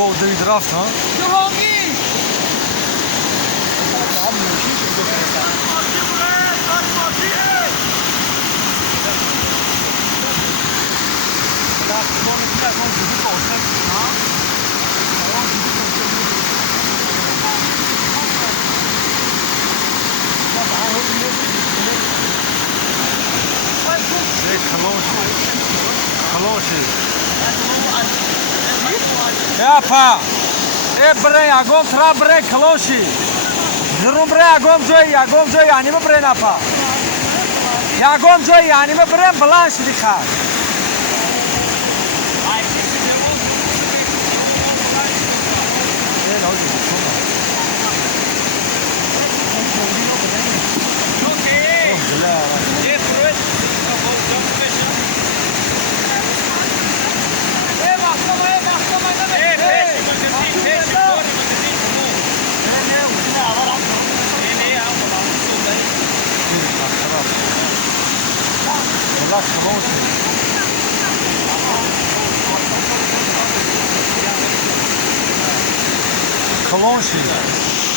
گو دوید رفت ها جهانگیر کلوشی یاپا بره اگم ترا بره کلوشی درون بره اگم جوی انیمه بره نپا اگم جوی انیمه بره بلانش دیخواد Kalonshi.